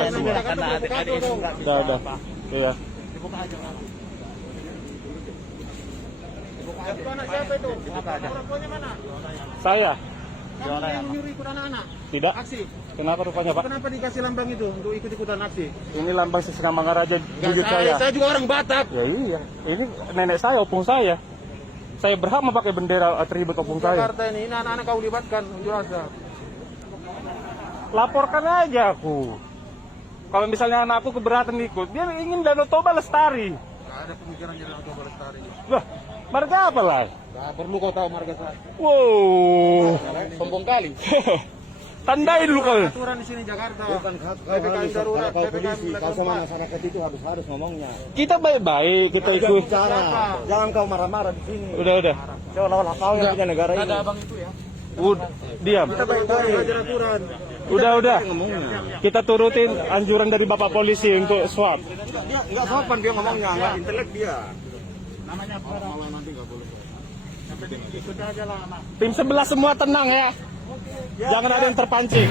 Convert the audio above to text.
Karena adik-adik itu nggak bisa Udah. apa. Iya. Dibuka aja. Itu anak siapa itu? Dibuka aja. Orang tuanya mana? Saya? Kamu yang menyuruh ikut anak-anak? Tidak. Aksi? Kenapa rupanya, Pak? Kenapa dikasih lambang itu untuk ikut-ikutan aksi? Ini lambang Sisingamangaraja buyut saya saya. juga orang Batak. Ya iya. Ini nenek saya, opung saya. Saya berhak memakai bendera atribut opung saya. Jakarta ini anak-anak kau libatkan, unjuk rasa. Laporkan aja aku. Kalau misalnya anakku keberatan ikut, dia ingin Danau Toba lestari. Gak ada pemikiran jadi orang Toba lestari. Lah, marga apa lah? Gak perlu kau tahu marga saya. Wow. Sombong kali. Tandai dulu kau. Aturan di sini Jakarta. Bukan kau polisi, kau sama masyarakat itu harus ngomongnya. Kita baik-baik, kita ikut. Bicara, jangan kau marah-marah di sini. Udah. Seolah-olah kau yang punya negara ini. Ada abang itu ya. Udah, diam. Kita baik-baik belajar aturan. Udah. Kita turutin anjuran dari Bapak Polisi untuk swab. Dia nggak sopan dia ngomongnya, nggak intelek dia. Namanya apa? Malah nanti nggak boleh. Sampai ikut aja lah anak. Tim sebelah semua tenang ya. Jangan ada yang terpancing.